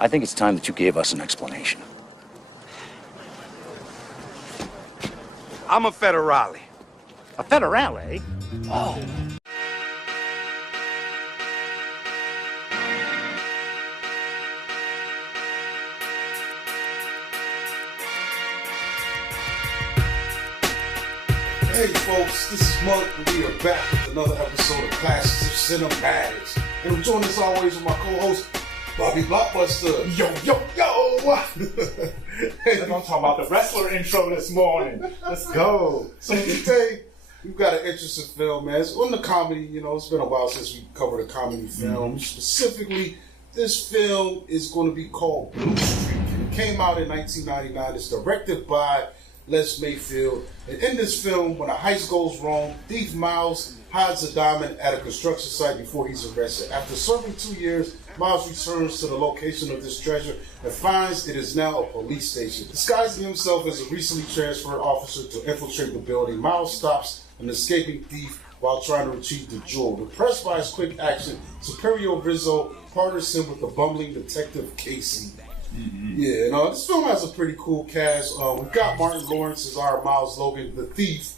I think it's time that you gave us an explanation. I'm a federale. A federale? Oh. Hey folks, this is Monk, and we are back with another episode of Classics of Cinematics. And I'm joined as always with my co-host, Bobby Blockbuster. Yo, yo, yo! I'm talking about the wrestler intro this morning. Let's go. So today, we've got an interesting film, man. It's on the comedy, it's been a while since we covered a comedy film. Specifically, this film is going to be called Blue Streak. It came out in 1999. It's directed by Les Mayfield. And in this film, when a heist goes wrong, thief Miles hides a diamond at a construction site before he's arrested. After serving 2 years, Miles returns to the location of this treasure and finds it is now a police station. Disguising himself as a recently transferred officer to infiltrate the building, Miles stops an escaping thief while trying to retrieve the jewel. Impressed by his quick action, Superior Rizzo partners him with the bumbling detective Casey. Yeah, this film has a pretty cool cast. We've got Martin Lawrence as our Miles Logan, the thief.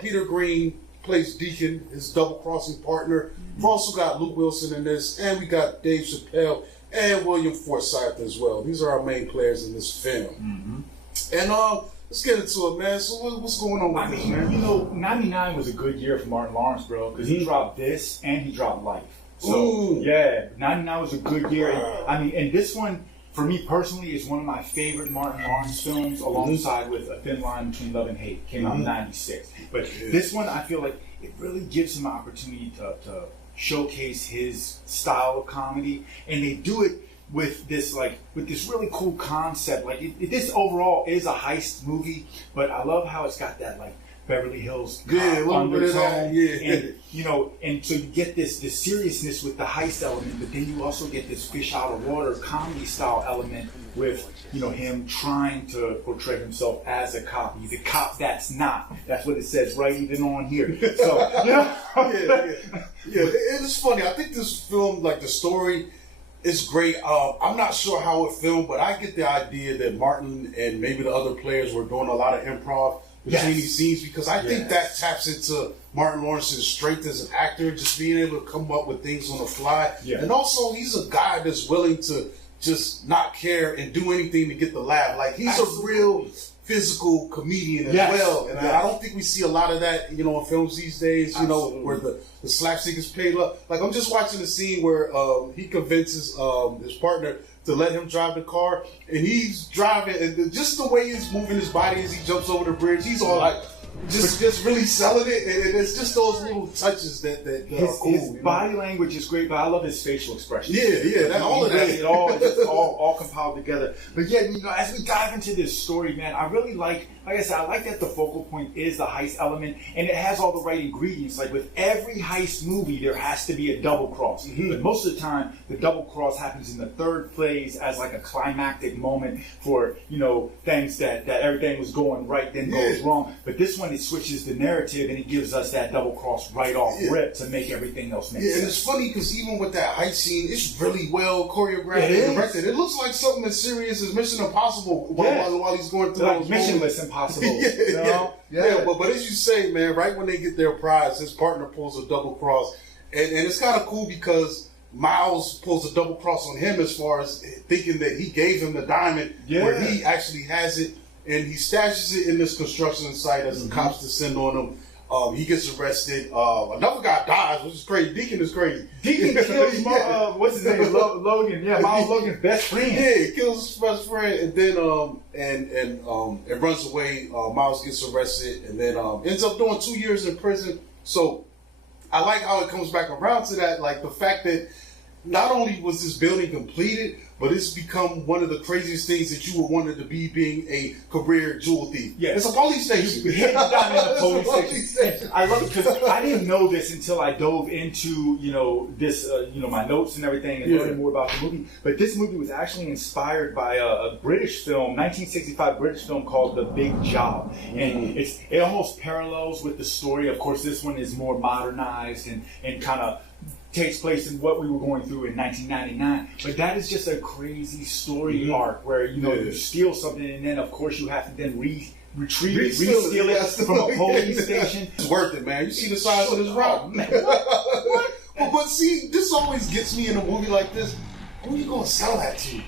Peter Green plays Deacon, his double-crossing partner. We've also got Luke Wilson in this, and we got Dave Chappelle and William Forsythe as well. These are our main players in this film. And let's get into it, man. So what's going on with this, man? 99 was a good year for Martin Lawrence, bro, because he dropped this and he dropped Life. So, yeah, 99 was a good year. And this one, for me personally, is one of my favorite Martin Lawrence films, alongside with A Thin Line Between Love and Hate. Came out in 96. But this one, I feel like it really gives him an opportunity to showcase his style of comedy. And they do it with this really cool concept. This overall is a heist movie, but I love how it's got that, Beverly Hills undertone, and so you get this seriousness with the heist element, but then you also get this fish out of water comedy style element with him trying to portray himself as a cop. He's a cop that's not. That's what it says right even on here. So It's funny. I think this film, the story is great. I'm not sure how it filmed, but I get the idea that Martin and maybe the other players were doing a lot of improv between these scenes, because I think that taps into Martin Lawrence's strength as an actor, just being able to come up with things on the fly. And also, he's a guy that's willing to just not care and do anything to get the laugh. He's a real physical comedian as well. And I don't think we see a lot of that, in films these days, where the slapstick is paid up. I'm just watching a scene where he convinces his partner to let him drive the car, and he's driving, and just the way he's moving his body as he jumps over the bridge, he's all just really selling it, and it's just those little touches that are cool. His body language is great, but I love his facial expression. All of that. It all compiled together. But as we dive into this story, man, I really like I said, I like that the focal point is the heist element, and it has all the right ingredients. With every heist movie, there has to be a double cross. But most of the time, the double cross happens in the third phase as a climactic moment for, things that everything was going right, then goes wrong. But this one, it switches the narrative, and it gives us that double cross right off rip to make everything else make sense. And it's funny because even with that heist scene, it's really well choreographed and directed. It looks like something as serious as Mission Impossible while he's going through those Missionless Impossible. But as you say, man, right when they get their prize, his partner pulls a double cross, and it's kind of cool because Miles pulls a double cross on him as far as thinking that he gave him the diamond where he actually has it, and he stashes it in this construction site as the cops descend on him. He gets arrested. Another guy dies, which is crazy. Deacon is crazy. Deacon kills what's his name? Logan. Yeah, Miles Logan's best friend. Yeah, he kills his best friend, and then and runs away. Miles gets arrested, and then ends up doing 2 years in prison. So I like how it comes back around to that, the fact that not only was this building completed, but it's become one of the craziest things that you would want it to be, being a career jewel thief. Yeah. It's a police station. Down in a police station. I love it because I didn't know this until I dove into, this, my notes and everything and learning more about the movie. But this movie was actually inspired by a British film, 1965 British film called The Big Job. And it almost parallels with the story. Of course, this one is more modernized and kind of takes place in what we were going through in 1999. But that is just a crazy story arc where, you know, you steal something and then, of course, you have to then retrieve it, re-steal it from a police station. It's worth it, man. You see the size of this rock? Man, what? But see, this always gets me in a movie like this. Who are you going to sell that to?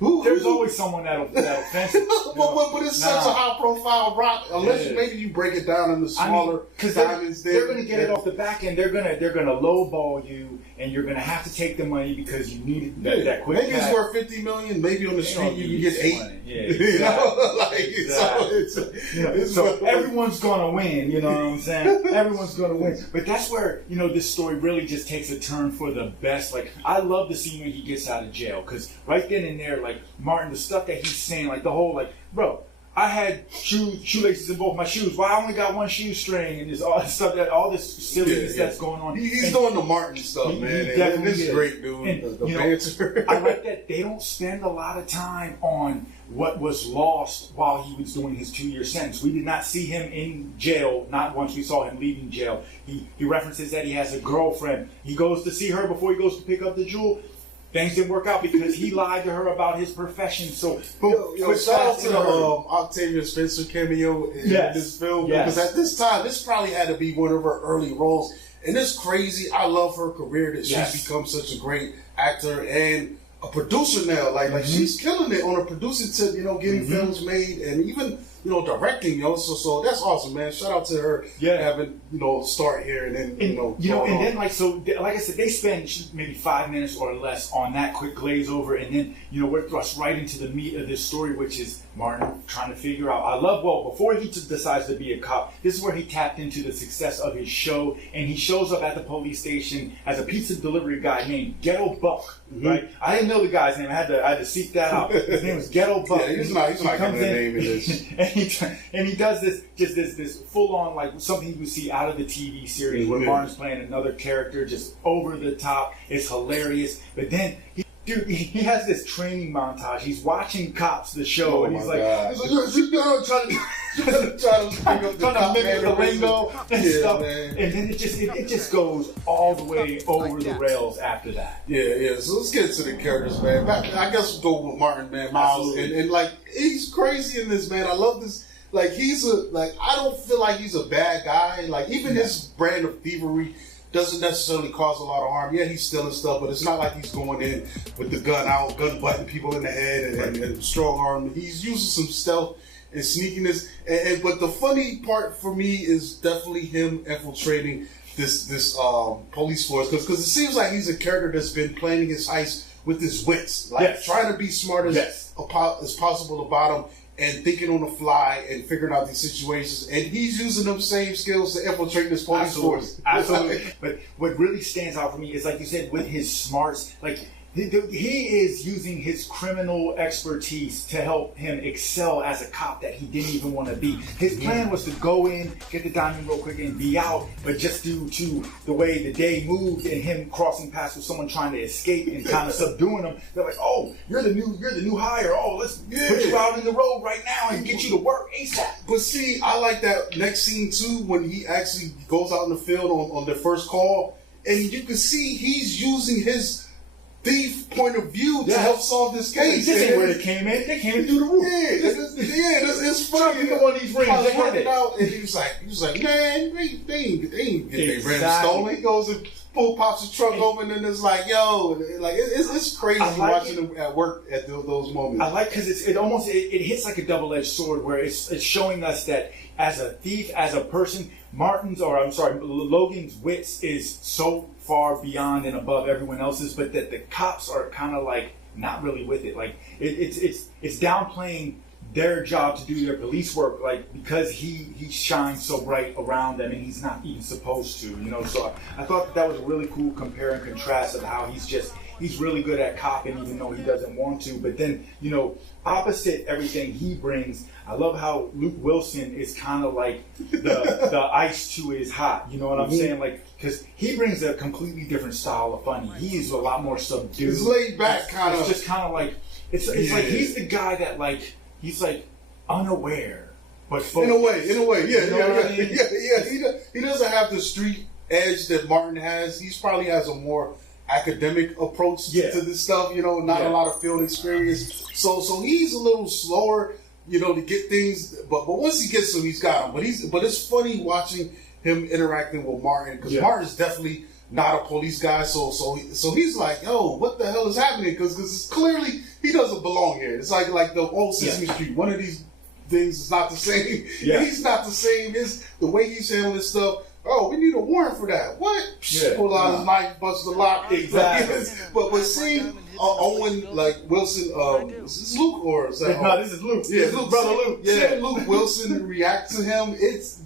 There's always someone that'll fence it. But it's such a high-profile rock. Unless maybe you break it down into smaller diamonds. They're going to get it off the back end. They're going to lowball you, and you're going to have to take the money because you need that quick. Maybe it's worth $50 million. Maybe on the street you get 8. Yeah, exactly. So everyone's going to win. You know what I'm saying? Everyone's going to win. But that's where, you know, this story really just takes a turn for the best. Like, I love the scene when he gets out of jail because right then and there, like Martin, the stuff that he's saying, like the whole, like, bro, I had shoelaces in both my shoes. Why I only got one shoestring, and there's all this stuff, all this silliness that's going on. He's doing the Martin stuff, man. And this is great, dude. And, the banter. I like that they don't spend a lot of time on what was lost while he was doing his 2-year sentence. We did not see him in jail, not once we saw him leaving jail. He references that he has a girlfriend. He goes to see her before he goes to pick up the jewel. Things didn't work out because he lied to her about his profession. So, shout out to the Octavia Spencer cameo in this film. Because at this time, this probably had to be one of her early roles. And it's crazy. I love her career that she's become such a great actor and a producer now. Like she's killing it on a producing tip, you know, getting films made and even, you know, directing, you know. So that's awesome, man. Shout out to her having, you know, start here and then, then like I said, they spend maybe 5 minutes or less on that quick glaze over, and then, you know, we're thrust right into the meat of this story, which is Martin trying to figure out. Before he decides to be a cop, this is where he tapped into the success of his show, and he shows up at the police station as a pizza delivery guy named Ghetto Buck. Right? I didn't know the guy's name. I had to seek that out. His name was Ghetto Buck. Yeah, he's not giving a name in this. and he does this full on, like something you would see out of the TV series where Martin's playing another character, just over the top. It's hilarious. But then he has this training montage. He's watching Cops, the show, and he's like, trying to mimic the lingo and stuff. Man. And then it just goes all the way over the rails after that. Yeah. So let's get to the characters, man. I guess we'll go with Martin, man. Miles, and like he's crazy in this, man. I love this. Like I don't feel like he's a bad guy. Like even his brand of thievery doesn't necessarily cause a lot of harm. Yeah, he's stealing stuff, but it's not like he's going in with the gun out, gun butting people in the head and strong arm. He's using some stealth and sneakiness. But the funny part for me is definitely him infiltrating this police force because it seems like he's a character that's been planning his heist with his wits, like trying to be smart as possible about him. And thinking on the fly and figuring out these situations. And he's using them same skills to infiltrate this police force. Absolutely. But what really stands out for me is, like you said, with his smarts, like he is using his criminal expertise to help him excel as a cop that he didn't even want to be. His plan was to go in, get the diamond real quick, and be out. But just due to the way the day moved and him crossing paths with someone trying to escape and kind of subduing him, they're like, "Oh, you're the new hire. Oh, let's put you out in the road right now and get you to work ASAP." But see, I like that next scene too when he actually goes out in the field on their first call, and you can see he's using his thief point of view to help solve this case. This ain't where they came in. They came in through the roof. It's funny. You know, one of these rings. They had it. Out, and he was like, man, they ain't get their rings stolen. He goes and pops his truck open, and it's like, yo, like it's crazy watching him at work at those moments. I like because it hits like a double-edged sword where it's showing us that as a thief, as a person, Logan's wits is so far beyond and above everyone else's, but that the cops are kind of like not really with it. Like it's downplaying their job to do their police work, like because he shines so bright around them and he's not even supposed to, you know. So I thought that was a really cool compare and contrast of how he's really good at copping even though he doesn't want to. But then, you know, opposite everything he brings, I love how Luke Wilson is kind of like the ice to his hot. You know what I'm saying? Like, because he brings a completely different style of funny. He is a lot more subdued. He's laid back, kind of. It's just kind of like it's like he's the guy that like he's like unaware, but focused. In a way, yeah, You know what I mean? yeah. He doesn't have the street edge that Martin has. He probably has a more academic approach to this stuff, not a lot of field experience. So he's a little slower, to get things. But once he gets them, he's got them. But it's funny watching him interacting with Martin, because Martin's definitely not a police guy. So he's like, yo, what the hell is happening? Because clearly he doesn't belong here. It's like the old Sesame Street. One of these things is not the same. Yeah. He's not the same. It's the way he's handling stuff. Oh, we need a warrant for that. What? Pull out his knife, bust the lock. Exactly. but seeing Owen, like Wilson, is this Luke or is that? No, this is Luke. Yeah, this is brother Luke. Yeah, seeing Luke Wilson react to him.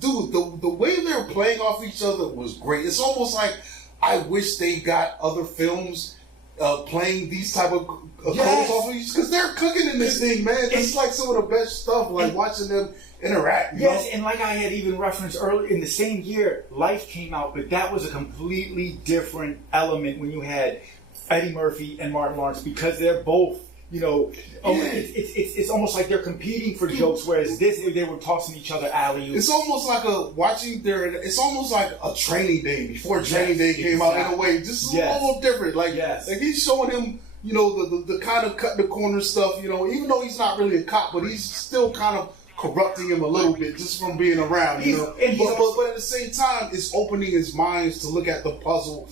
The way they were playing off each other was great. It's almost like I wish they got other films playing these type of clothes off of each, because they're cooking in this thing, man. It's like some of the best stuff. Like watching them interact. Yes, and like I had even referenced earlier, in the same year, Life came out, but that was a completely different element when you had Eddie Murphy and Martin Lawrence, because they're both, it's almost like they're competing for jokes, whereas they were tossing each other alley-oops. It's almost like it's almost like a Training Day before Training Day came out, in a way, just a little different. Like he's showing him, the kind of cut the corner stuff, even though he's not really a cop, but he's still kind of corrupting him a little bit just from being around, But at the same time, it's opening his minds to look at the puzzle,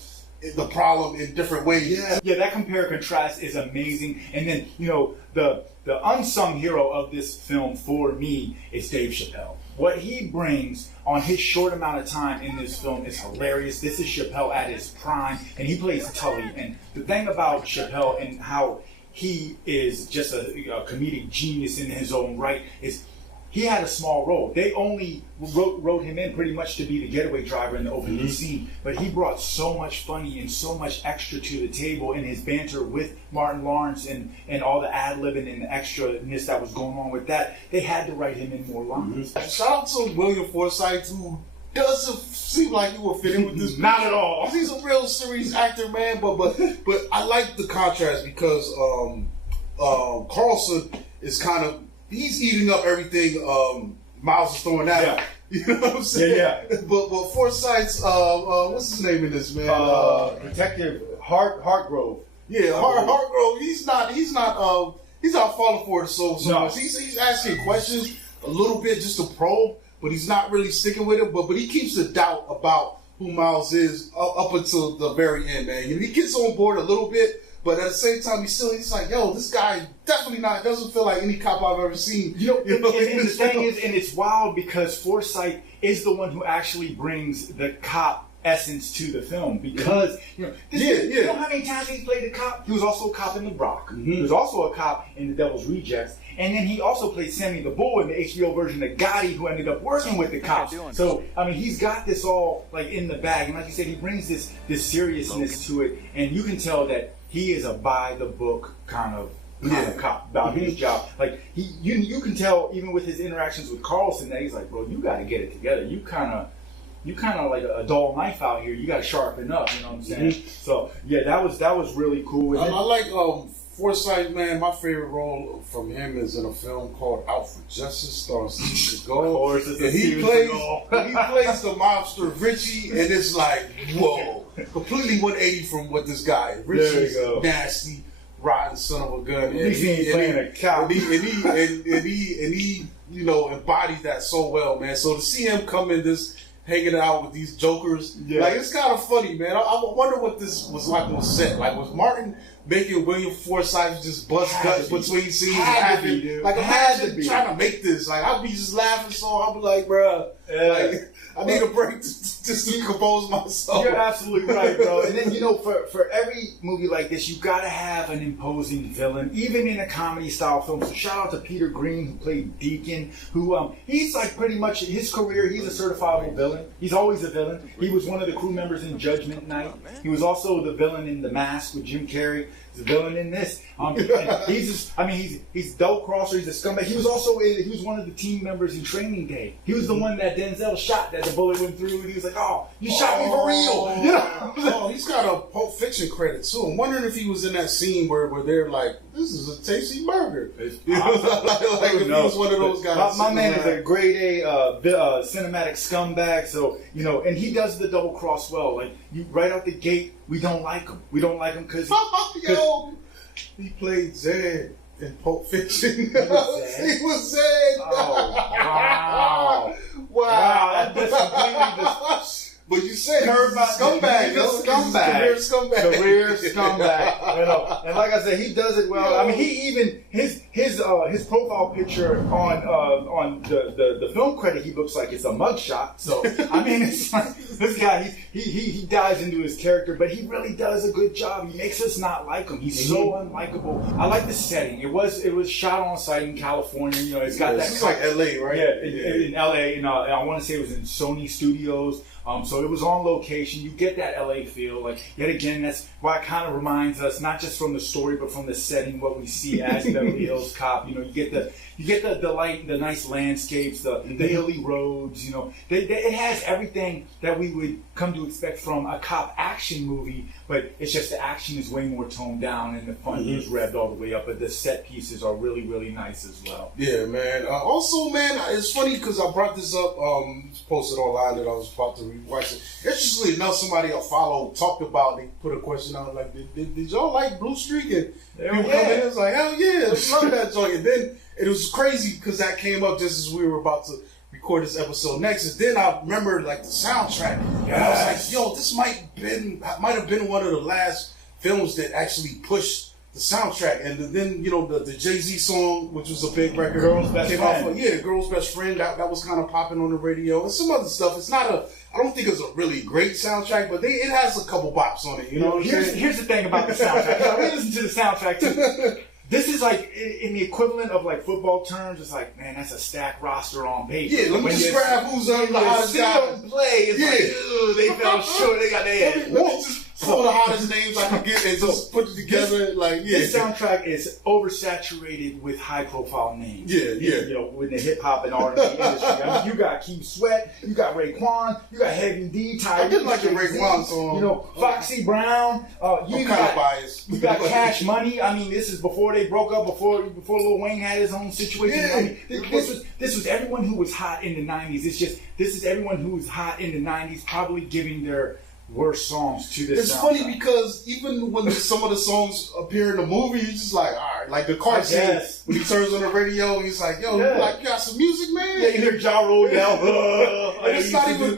the problem in different ways. Yeah, that compare and contrast is amazing. And then, the unsung hero of this film for me is Dave Chappelle. What he brings on his short amount of time in this film is hilarious. This is Chappelle at his prime, and he plays Tully. And the thing about Chappelle and how he is just a comedic genius in his own right is he had a small role. They only wrote him in pretty much to be the getaway driver in the opening scene. But he brought so much funny and so much extra to the table in his banter with Martin Lawrence and all the ad-libbing and the extraness that was going on with that. They had to write him in more lines. Shout out to William Forsythe, who doesn't seem like he will fit in with this. Not at all. He's a real serious actor, man. But I like the contrast, because Carlson is kind of, he's eating up everything Miles is throwing at him. You know what I'm saying? Yeah. But Forsythe's, what's his name in this, man? Detective Hartgrove. Yeah, Hartgrove. He's not falling for it so much. He's asking questions a little bit just to probe, but he's not really sticking with it. But he keeps the doubt about who Miles is up until the very end, man. He gets on board a little bit. But at the same time, he's like, yo, this guy definitely doesn't feel like any cop I've ever seen. And the thing is, and it's wild because Forsythe is the one who actually brings the cop essence to the film, because you know how many times he played a cop? He was also a cop in The Rock. He was also a cop in The Devil's Rejects. And then he also played Sammy the Bull in the HBO version of Gotti, who ended up working with the cops. So, I mean, he's got this all like in the bag. And like you said, he brings this seriousness to it. And you can tell that he is a by-the-book kind of cop about his job. Like, you can tell even with his interactions with Carlson that he's like, bro, you got to get it together. You kind of like a dull knife out here. You got to sharpen up. You know what I'm saying? So, yeah, that was really cool. I like Forsythe, man. My favorite role from him is in a film called Out for Justice, starring Steve Seagal. Of course, and he plays the mobster Richie, and it's like, whoa, completely 180 from what this guy. Richie's nasty, rotten son of a gun, and he embodies that so well, man. So to see him come in this, hanging out with these jokers, like, it's kind of funny, man. I wonder what this was like on set. Like, was Martin making William Forsythe just bust guts between scenes and laughing? Like, imagine trying to make this. Like, I'd be just laughing, so I'd be like, bruh, like, I need a break just to compose myself. You're absolutely right, bro. And then, for every movie like this, you gotta have an imposing villain, even in a comedy style film. So shout out to Peter Green, who played Deacon, who he's like pretty much his career, he's a certifiable villain. He's always a villain. He was one of the crew members in Judgment Night. He was also the villain in The Mask with Jim Carrey. He's a villain in this. And he's just, I mean, he's double crosser. He's a scumbag. He was also he was one of the team members in Training Day. He was the one that Denzel shot that the bullet went through, and he was like, "Oh, you shot me for real." You know? Oh, he's got a Pulp Fiction credit too. I'm wondering if he was in that scene where they're like, "This is a tasty burger." Like if he was one of those guys. My man is a grade A cinematic scumbag. So and he does the double cross well. Like right out the gate, we don't like him. We don't like him because he played Zed in Pulp Fiction. He was Zed. Oh, wow. Wow. That's completely but you said scumbag. Career scumbag. Career scumbag. And like I said, he does it well. I mean, he even his profile picture on the film credit, he looks like it's a mugshot. So I mean, it's like this guy. He dives into his character, but he really does a good job. He makes us not like him. He's so unlikable. I like the setting. It was shot on site in California. It's got that. It's like L.A., right? Yeah, in L.A. And I want to say it was in Sony Studios. So it was on location. You get that LA feel. Like yet again, that's why it kind of reminds us not just from the story, but from the setting, what we see as Beverly Hills Cop. You get the nice landscapes, the hilly roads. It has everything that we would come to expect from a cop action movie. But it's just the action is way more toned down and the fun is revved all the way up. But the set pieces are really, really nice as well. Yeah, man. Also, man, it's funny because I brought this up. Posted online that I was about to rewatch it. Interestingly enough, somebody I follow talked about. They put a question out like, "Did y'all like Blue Streak?" And people come in, it was like, "Hell yeah, I love that joint." And then it was crazy because that came up just as we were about to record this episode next. And then I remember like the soundtrack, and I was like, "Yo, this might have been one of the last films that actually pushed the soundtrack." And then the Jay-Z song, which was a big record, Girl's Best Friend. The Girl's Best Friend, that was kind of popping on the radio, and some other stuff. It's not I don't think it's a really great soundtrack, but it has a couple bops on it. Here's the thing about the soundtrack. We listen to the soundtrack too. This is like in the equivalent of like football terms. It's like, man, that's a stacked roster on paper. Yeah, let me just grab who's on the hottest guy. Play. It's like, they fell short. They got their head. Let me just pull the hottest names I can get and just put it together. This soundtrack is oversaturated with high-profile names. Yeah. With the hip-hop and R&B industry. I mean, you got Keith Sweat, you got Raekwon, you got Heavy D, Tyrese. I did like the Raekwon song. Foxy Brown. I'm kind of biased. You got Cash Money. I mean, this is before they broke up, before Lil Wayne had his own situation. Yeah. I mean, this was everyone who was hot in the 90s. This is everyone who was hot in the 90s probably giving their worst songs to this. It's funny because even when some of the songs appear in the movie, you're just like, all right, like the car scene when he turns on the radio, he's like, "Yo, you got some music, man." Yeah, you hear Ja Rule yell. And it's not even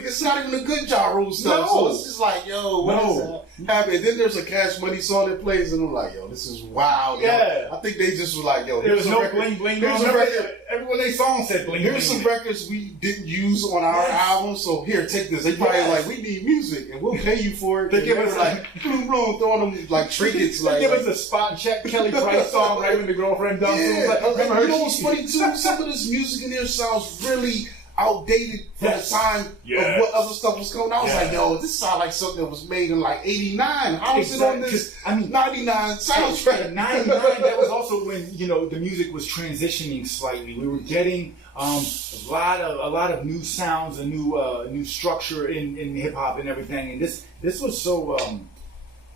a good Ja Rule stuff. So it's just like, yo, what is happening? And then there's a Cash Money song that plays, and I'm like, yo, this is wild. Yeah, I think they just were like, yo, there was no bling bling. Everyone they song said bling. Here's some records we didn't use on our album, so here, take this. They probably like, we need music, and we'll pay you for it. They give us like throwing them like trinkets. They give us a spot check Kelly Price song right when the girlfriend dumps him. You know what's funny too? Some of this music in there sounds really outdated for the time of what other stuff was coming out. I was like, yo, this sounds like something that was made in like 89. How is it on this 99 soundtrack? 99, that was also when, the music was transitioning slightly. We were getting a lot of new sounds, a new structure in hip hop and everything. And this was so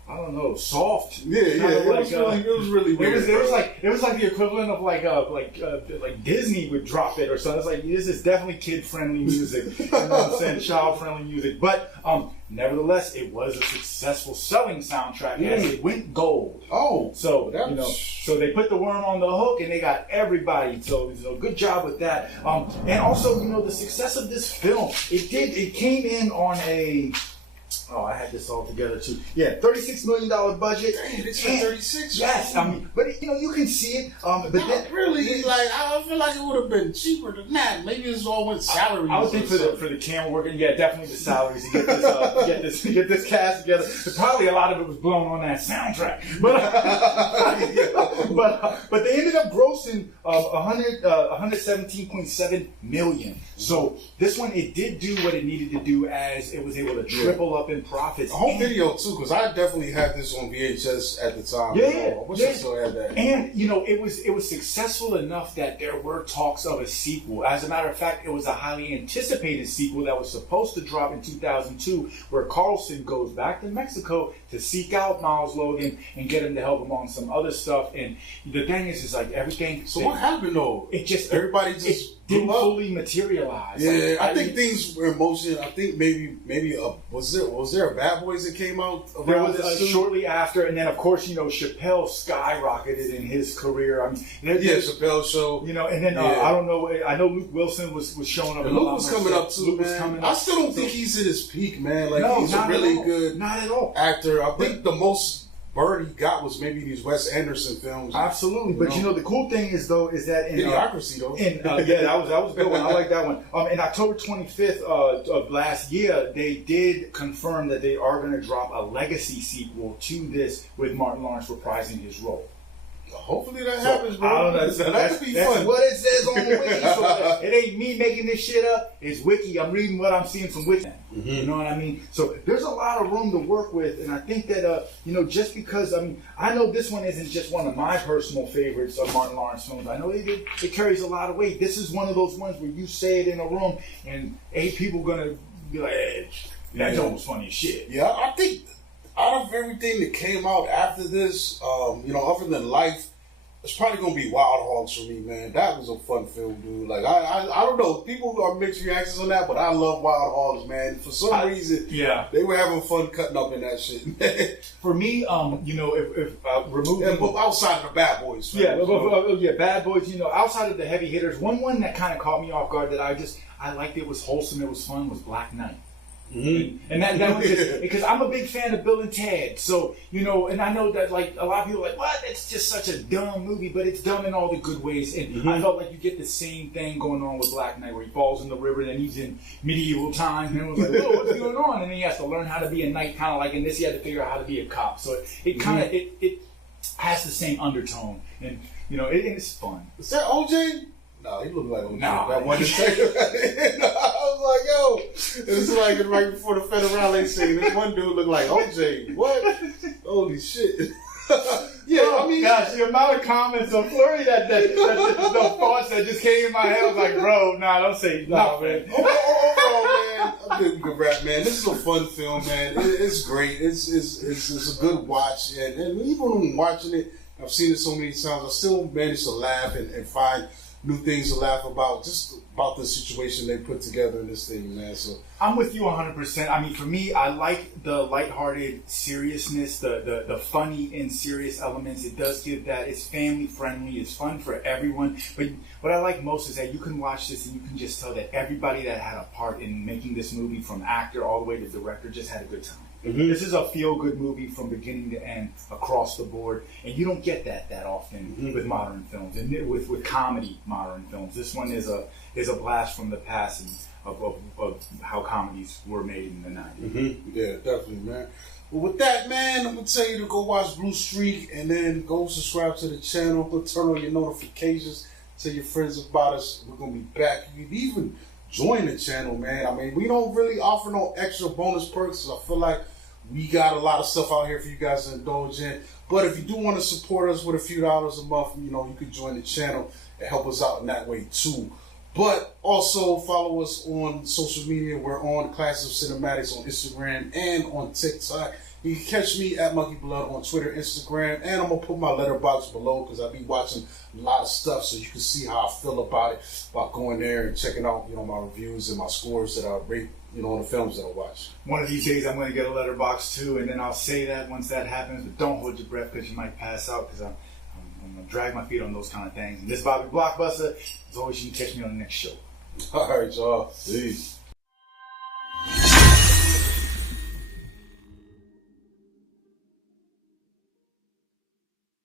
I don't know, soft. Yeah. It was really weird. It was like the equivalent of like Disney would drop it or something. It's like, this is definitely kid friendly music. You know what I'm saying? Child friendly music. But nevertheless, it was a successful selling soundtrack as it went gold. Oh, so so they put the worm on the hook and they got everybody. So good job with that. And also, the success of this film, it came in on a. Oh, I had this all together too. Yeah, $36 million budget. Damn, it's 36. Yes, but you can see it. But not really. I feel like it would have been cheaper than that. Maybe it's all with salaries. I would think for the camera work, definitely the salaries to get this cast together. But probably a lot of it was blown on that soundtrack. But they ended up grossing $117.7 million. So this one, it did do what it needed to do, as it was able to triple up in profits. A home video too, because I definitely had this on VHS at the time. Yeah, I wish I still had that. And you know, it was successful enough that there were talks of a sequel. As a matter of fact, it was a highly anticipated sequel that was supposed to drop in 2002, where Carlson goes back to Mexico to seek out Miles Logan and get him to help him on some other stuff. And the thing is like everything. So what happened though? It just everybody just didn't fully materialize. Yeah, I think things were in motion. I think maybe was there a Bad Boys that came out around there was this shortly after, and then of course Chappelle skyrocketed in his career. I mean, Chappelle show. And then I don't know. I know Luke Wilson was showing up. And Luke was coming up too, man. I still don't think he's at his peak, man. Like he's a really good, not at all actor. I think the most bird he got was maybe these Wes Anderson films. Absolutely, but the cool thing is that in Idiocracy though. That was a good one. I like that one. In October 25th of last year, they did confirm that they are going to drop a legacy sequel to this with Martin Lawrence reprising his role. Hopefully that happens, bro. I don't know. That could be fun. That's what it says on the wiki. So it ain't me making this shit up. It's wiki. I'm reading what I'm seeing from wiki. Mm-hmm. You know what I mean? So there's a lot of room to work with, and I think that just because I know this one isn't just one of my personal favorites of Martin Lawrence films. I know it carries a lot of weight. This is one of those ones where you say it in a room, and 8 people gonna be like, "Hey, that joke was funny as shit." Yeah, I think out of everything that came out after this, other than Life, it's probably gonna be Wild Hogs for me, man. That was a fun film, dude. Like I don't know, people are mixed reactions on that, but I love Wild Hogs, man. For some reason, they were having fun cutting up in that shit. For me, if removing outside of the Bad Boys, film, Bad Boys. Outside of the heavy hitters, one that kind of caught me off guard that I liked. It was wholesome. It was fun. Was Black Knight. Mm-hmm. And that was because I'm a big fan of Bill and Ted, so and I know that like a lot of people are like, what? It's just such a dumb movie, but it's dumb in all the good ways. And I felt like you get the same thing going on with Black Knight, where he falls in the river, and then he's in medieval times, and everyone's like, whoa, what's going on? And then he has to learn how to be a knight, kind of like in this, he had to figure out how to be a cop. So it kind of it has the same undertone, and it's fun. Is that OJ? No, he looked like OJ. No. That one detective. I was like, yo, this is like right before the Federale scene. This one dude looked like OJ. What? Holy shit. Gosh, the amount of comments on Flurry that the thoughts that just came in my head, I was like, bro, don't say nothing, man. Overall, man, I think we could rap, man. This is a fun film, man. It's great. It's a good watch, and even when I'm watching it, I've seen it so many times, I still manage to laugh and find new things to laugh about, just about the situation they put together in this thing, man. So I'm with you 100%. I mean, for me, I like the lighthearted seriousness, the funny and serious elements. It does give that. It's family friendly. It's fun for everyone. But what I like most is that you can watch this and you can just tell that everybody that had a part in making this movie, from actor all the way to director, just had a good time. Mm-hmm. This is a feel-good movie from beginning to end, across the board, and you don't get that often with modern films and with comedy modern films. This one is a blast from the past and of how comedies were made in the 90s. Mm-hmm. Yeah, definitely, man. Well, with that, man, I'm gonna tell you to go watch Blue Streak and then go subscribe to the channel. Go turn on your notifications. Tell your friends about us. We're gonna be back. You can even join the channel, man. I mean, we don't really offer no extra bonus perks. I feel like we got a lot of stuff out here for you guys to indulge in. But if you do want to support us with a few dollars a month, you can join the channel and help us out in that way too. But also follow us on social media. We're on Class of Cinematics on Instagram and on TikTok. You can catch me at Monkey Blood on Twitter, Instagram, and I'm going to put my letterbox below because I'll be watching a lot of stuff so you can see how I feel about it, about going there and checking out, my reviews and my scores that I rate, on the films that I watch. One of these days I'm going to get a letterbox too, and then I'll say that once that happens, but don't hold your breath because you might pass out because I'm going to drag my feet on those kind of things. And this is Bobby Blockbuster. As always, you can catch me on the next show. All right, y'all. Peace.